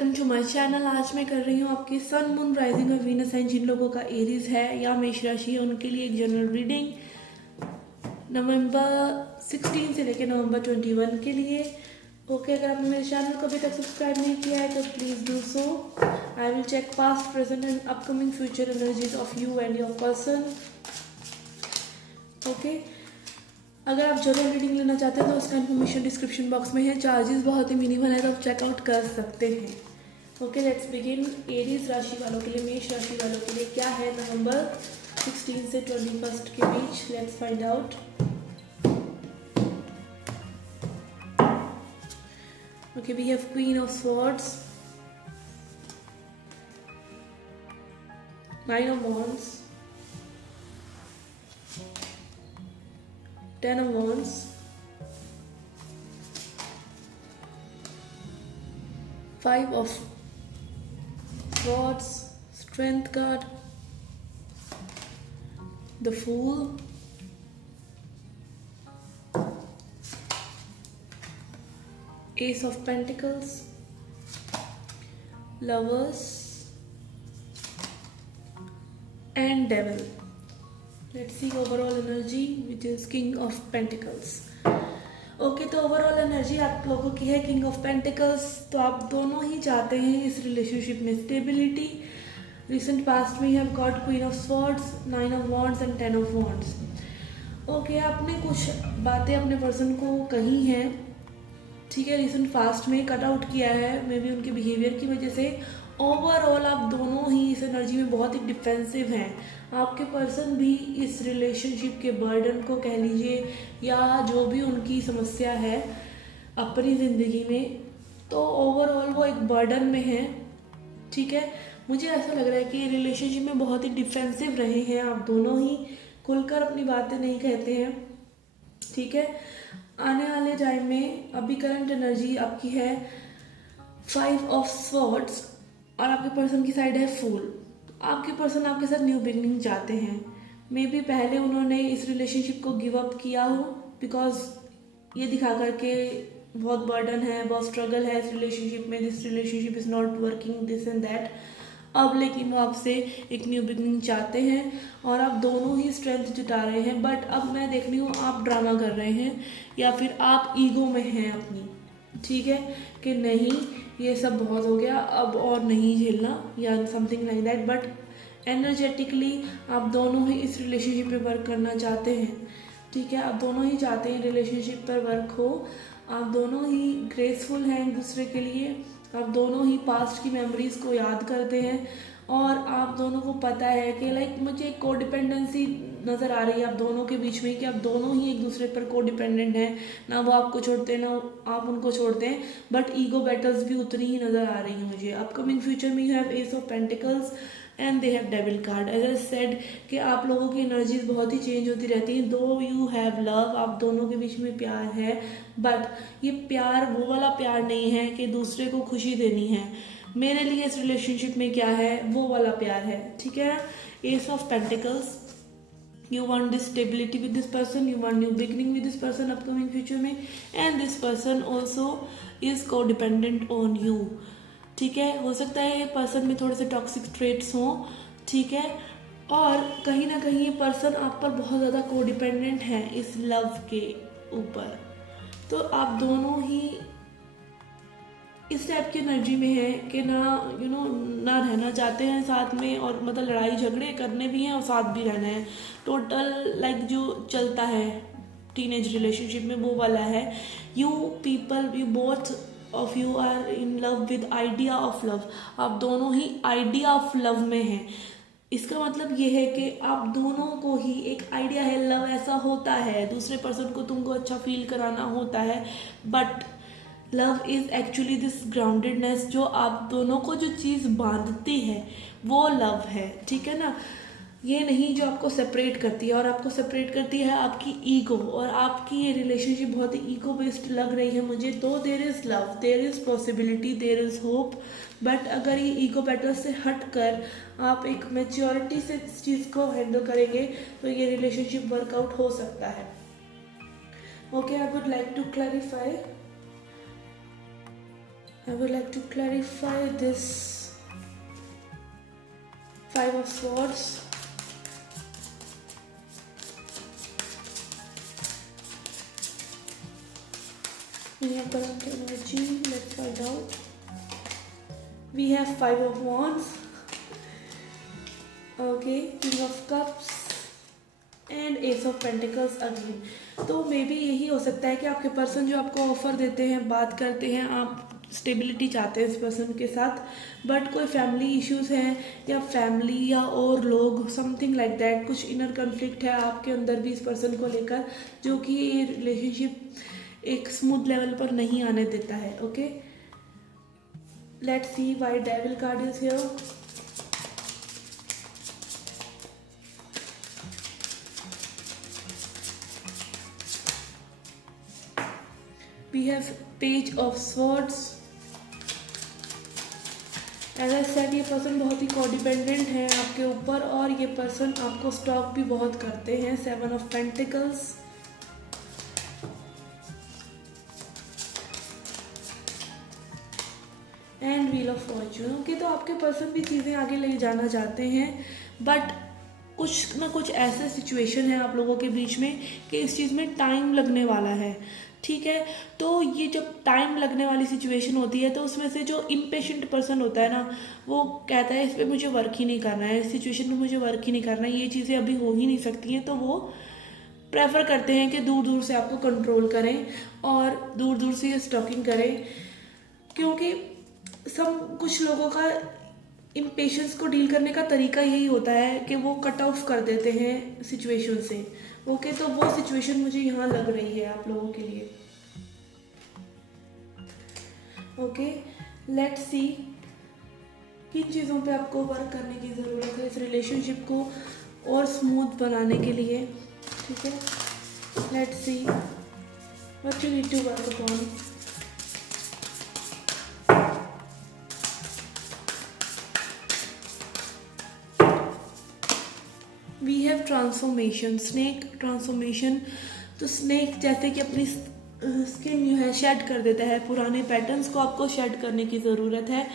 Welcome to my channel. आज मैं कर रही हूँ आपकी सन मून राइजिंग और वीनस साइन जिन लोगों का एरीज है या मेष राशि है उनके लिए एक जनरल रीडिंग नवंबर 16 से लेकर नवंबर 21 के लिए। ओके, अगर आपने मेरे चैनल को अभी तक सब्सक्राइब नहीं किया है तो please do so. I will check past present and upcoming future energies of you and your person. Okay, अगर आप जनरल रीडिंग लेना चाहते हैं तो उसका इन्फॉर्मेशन डिस्क्रिप्शन बॉक्स में है। चार्जेस बहुत ही मिनिमल है तो आप चेकआउट कर सकते हैं। Okay, let's begin. एरीज राशि वालों के लिए, मेष राशि वालों के लिए क्या है नवंबर 16 से 21 के बीच? Let's find out. Okay, we have queen of swords, nine of wands, 10 of wands, five of swords, strength card, the fool, ace of pentacles, lovers and devil. Let's see overall energy which is king of pentacles. Okay, तो overall energy आप लोगों की है king of pentacles. तो आप दोनों ही चाहते हैं इस रिलेशनशिप में स्टेबिलिटी। रिसेंट पास्ट में have got queen of swords, nine of wands and 10 of wands. Okay, आपने कुछ बातें अपने पर्सन को कही हैं, ठीक है, रिसेंट पास्ट में कट आउट किया है मे बी उनके बिहेवियर की वजह से। ओवरऑल आप दोनों ही इस एनर्जी में बहुत ही डिफेंसिव हैं। आपके पर्सन भी इस रिलेशनशिप के बर्डन को कह लीजिए या जो भी उनकी समस्या है अपनी ज़िंदगी में, तो ओवरऑल वो एक बर्डन में है, ठीक है। मुझे ऐसा लग रहा है कि रिलेशनशिप में बहुत ही डिफेंसिव रहे हैं आप दोनों ही, खुलकर अपनी बातें नहीं कहते हैं, ठीक है। आने वाले टाइम में अभी करंट एनर्जी आपकी है 5 ऑफ स्वॉर्ड्स और आपके पर्सन की साइड है फूल। आपके पर्सन आपके साथ न्यू बिगनिंग चाहते हैं। मे बी पहले उन्होंने इस रिलेशनशिप को गिव अप किया हो बिकॉज ये दिखा करके बहुत बर्डन है, बहुत स्ट्रगल है इस रिलेशनशिप में, this relationship is not working, this and that. अब लेकिन वो आपसे एक न्यू बिगनिंग चाहते हैं और आप दोनों ही स्ट्रेंथ जुटा रहे हैं। बट अब मैं देख रही हूँ आप ड्रामा कर रहे हैं या फिर आप ईगो में हैं अपनी, ठीक है, कि नहीं ये सब बहुत हो गया अब और नहीं झेलना या something like that. But energetically आप दोनों ही इस रिलेशनशिप पे वर्क करना चाहते हैं, ठीक है। आप दोनों ही चाहते हैं रिलेशनशिप पर वर्क हो, आप दोनों ही ग्रेसफुल हैं एक दूसरे के लिए, आप दोनों ही पास्ट की मेमोरीज को याद करते हैं और आप दोनों को पता है कि लाइक मुझे कोडिपेंडेंसी नज़र आ रही है आप दोनों के बीच में कि आप दोनों ही एक दूसरे पर कोडिपेंडेंट हैं, ना वो आपको छोड़ते हैं ना आप उनको छोड़ते हैं। बट ईगो बैटल्स भी उतनी ही नज़र आ रही हैं मुझे। अपकमिंग फ्यूचर में you have ace of pentacles and they have devil card. As I said कि आप लोगों की एनर्जीज बहुत ही चेंज होती रहती हैं। दो यू हैव लव, आप दोनों के बीच में प्यार है, बट ये प्यार वो वाला प्यार नहीं है कि दूसरे को खुशी देनी है। मेरे लिए इस रिलेशनशिप में क्या है वो वाला प्यार है, ठीक है। S of pentacles, you want this stability with this person, you want new beginning with this person upcoming future में, and this person also is codependent on you, ठीक है। हो सकता है ये पर्सन में थोड़े से टॉक्सिक ट्रेट्स हों, ठीक है, और कहीं ना कहीं ये पर्सन आप पर बहुत ज़्यादा कोडिपेंडेंट है इस लव के ऊपर। तो आप दोनों ही इस टाइप की एनर्जी में है कि ना ना रहना चाहते हैं साथ में, और मतलब लड़ाई झगड़े करने भी हैं और साथ भी रहना है। टोटल लाइक जो चलता है टीनेज रिलेशनशिप में वो वाला है। You people, you both of you are in love with idea of love. आप दोनों ही आइडिया ऑफ लव में हैं। इसका मतलब ये है कि आप दोनों को ही एक आइडिया है, लव ऐसा होता है, दूसरे पर्सन को तुमको अच्छा फील कराना होता है, but love is actually this groundedness जो आप दोनों को जो चीज़ बांधती है वो लव है, ठीक है ना। ये नहीं जो आपको सेपरेट करती है, और आपको सेपरेट करती है आपकी ईगो, और आपकी ये रिलेशनशिप बहुत ही ईगो बेस्ड लग रही है मुझे। तो there is love, there is possibility, there is hope, but अगर ये ईगो बैटल से हट कर आप एक मैच्योरिटी से इस चीज़ को हैंडल करेंगे तो ये रिलेशनशिप वर्कआउट हो सकता है। Okay, I would like to clarify I would like to clarify this Five of Swords. In your current energy, let's find out. We have Five of Wands, okay, King of Cups and S of pentacles again. तो may be यही हो सकता है कि आपके person जो आपको offer देते हैं, बात करते हैं, आप स्टेबिलिटी चाहते हैं इस पर्सन के साथ, बट कोई फैमिली इश्यूज हैं या फैमिली या और लोग, समथिंग लाइक दैट, कुछ इनर कन्फ्लिक्ट है आपके अंदर भी इस पर्सन को लेकर, जो कि ये रिलेशनशिप एक स्मूथ लेवल पर नहीं आने देता है. Okay, let's see why devil card is here. We have Page of Swords. As I said, ये पर्सन बहुत ही कोडिपेंडेंट है आपके ऊपर और ये पर्सन आपको स्टॉक भी बहुत करते हैं. Seven of Pentacles. And Wheel of Fortune. Okay, तो आपके पर्सन भी चीज़ें आगे ले जाना चाहते हैं, बट कुछ ना कुछ ऐसे सिचुएशन है आप लोगों के बीच में कि इस चीज़ में टाइम लगने वाला है. ठीक है, तो ये जब टाइम लगने वाली सिचुएशन होती है तो उसमें से जो इम्पेशेंट पर्सन होता है ना, वो कहता है इस पर मुझे वर्क ही नहीं करना है, इस सिचुएशन में मुझे वर्क ही नहीं करना है, ये चीज़ें अभी हो ही नहीं सकती हैं. तो वो प्रेफर करते हैं कि दूर दूर से आपको कंट्रोल करें और दूर दूर से ये स्टॉकिंग करें, क्योंकि सब कुछ लोगों का इम्पेशेंस को डील करने का तरीका यही होता है कि वो कट ऑफ कर देते हैं सिचुएशन से. ओके, तो वो सिचुएशन मुझे यहाँ लग रही है आप लोगों के लिए. ओके, लेट्स सी किन चीज़ों पे आपको वर्क करने की ज़रूरत है इस रिलेशनशिप को और स्मूथ बनाने के लिए. ठीक है, let's see what you need to work upon. We have transformation, snake transformation. तो स्नेक जैसे कि अपनी स्किन जो है शेड कर देता है, पुराने पैटर्न्स को आपको शेड करने की ज़रूरत है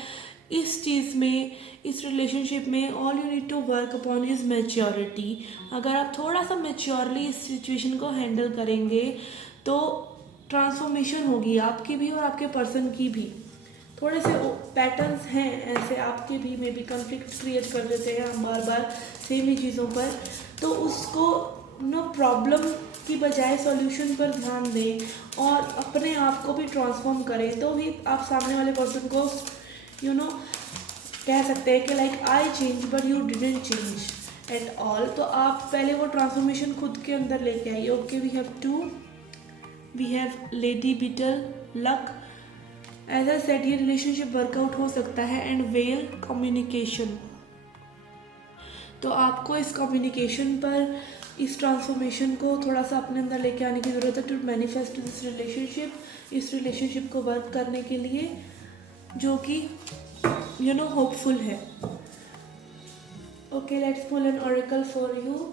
इस चीज़ में, इस रिलेशनशिप में. All you need to work upon is maturity. अगर आप थोड़ा सा मैच्योरली इस सिचुएशन को हैंडल करेंगे तो ट्रांसफॉर्मेशन होगी आपकी भी और आपके पर्सन की भी. थोड़े से पैटर्न्स हैं ऐसे आपके भी, में भी कॉन्फ्लिक्ट क्रिएट कर देते हैं हम बार बार सेम ही चीज़ों पर. तो उसको नो प्रॉब्लम की बजाय सॉल्यूशन पर ध्यान दें और अपने आप को भी ट्रांसफॉर्म करें, तो भी आप सामने वाले पर्सन को यू नो कह सकते हैं कि like I change but you didn't change at all. तो आप पहले वो ट्रांसफॉर्मेशन खुद के अंदर लेके आइए. Okay, we have two, we have lady beetle, luck. As I said, ये रिलेशनशिप वर्कआउट हो सकता है. And well, communication. तो आपको इस कम्युनिकेशन पर, इस ट्रांसफॉर्मेशन को थोड़ा सा अपने अंदर लेके आने की ज़रूरत है टू मैनिफेस्ट दिस रिलेशनशिप, इस रिलेशनशिप को वर्क करने के लिए, जो कि यू नो होपफुल है. Okay, let's pull an oracle for you.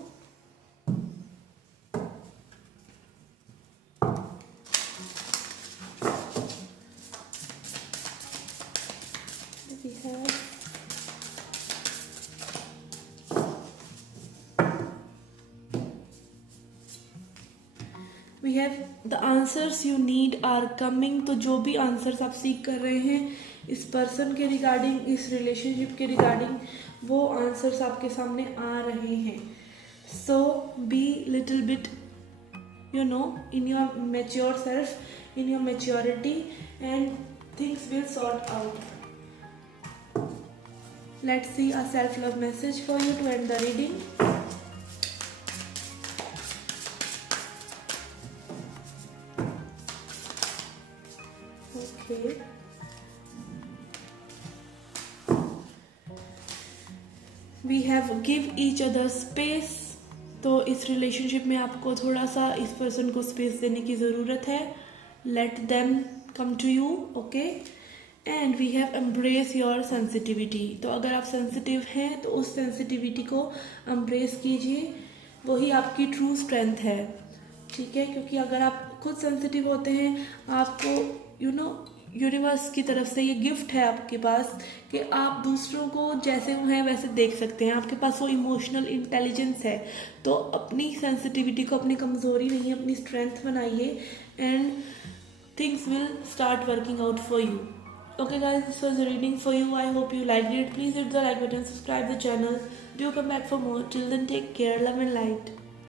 We have the answers you need are coming. तो जो भी आंसर्स आप सीख कर रहे हैं इस पर्सन के रिगार्डिंग, इस रिलेशनशिप के रिगार्डिंग, वो आंसर्स आपके सामने आ रहे हैं. So be little bit you know in your mature self, in your maturity, and things will sort out. Let's see a self love message for you too and the reading. Okay. We have give each other space. तो इस relationship में आपको थोड़ा सा इस person को space देने की ज़रूरत है. Let them come to you. Okay, and we have embrace your sensitivity. तो अगर आप सेंसिटिव हैं तो उस सेंसिटिविटी को एम्ब्रेस कीजिए, वही आपकी ट्रू स्ट्रेंथ है. ठीक है, क्योंकि अगर आप खुद सेंसिटिव होते हैं, आपको यू नो यूनिवर्स की तरफ से ये गिफ्ट है आपके पास कि आप दूसरों को जैसे वो हैं वैसे देख सकते हैं। आपके पास वो इमोशनल इंटेलिजेंस है, तो अपनी सेंसिटिविटी को अपनी कमज़ोरी नहीं, अपनी स्ट्रेंथ बनाइए and things will start working out for you. Okay guys, this was a reading for you. I hope you liked it. Please hit the like button, subscribe the channel. Do come back for more. Till then, take care, love and light.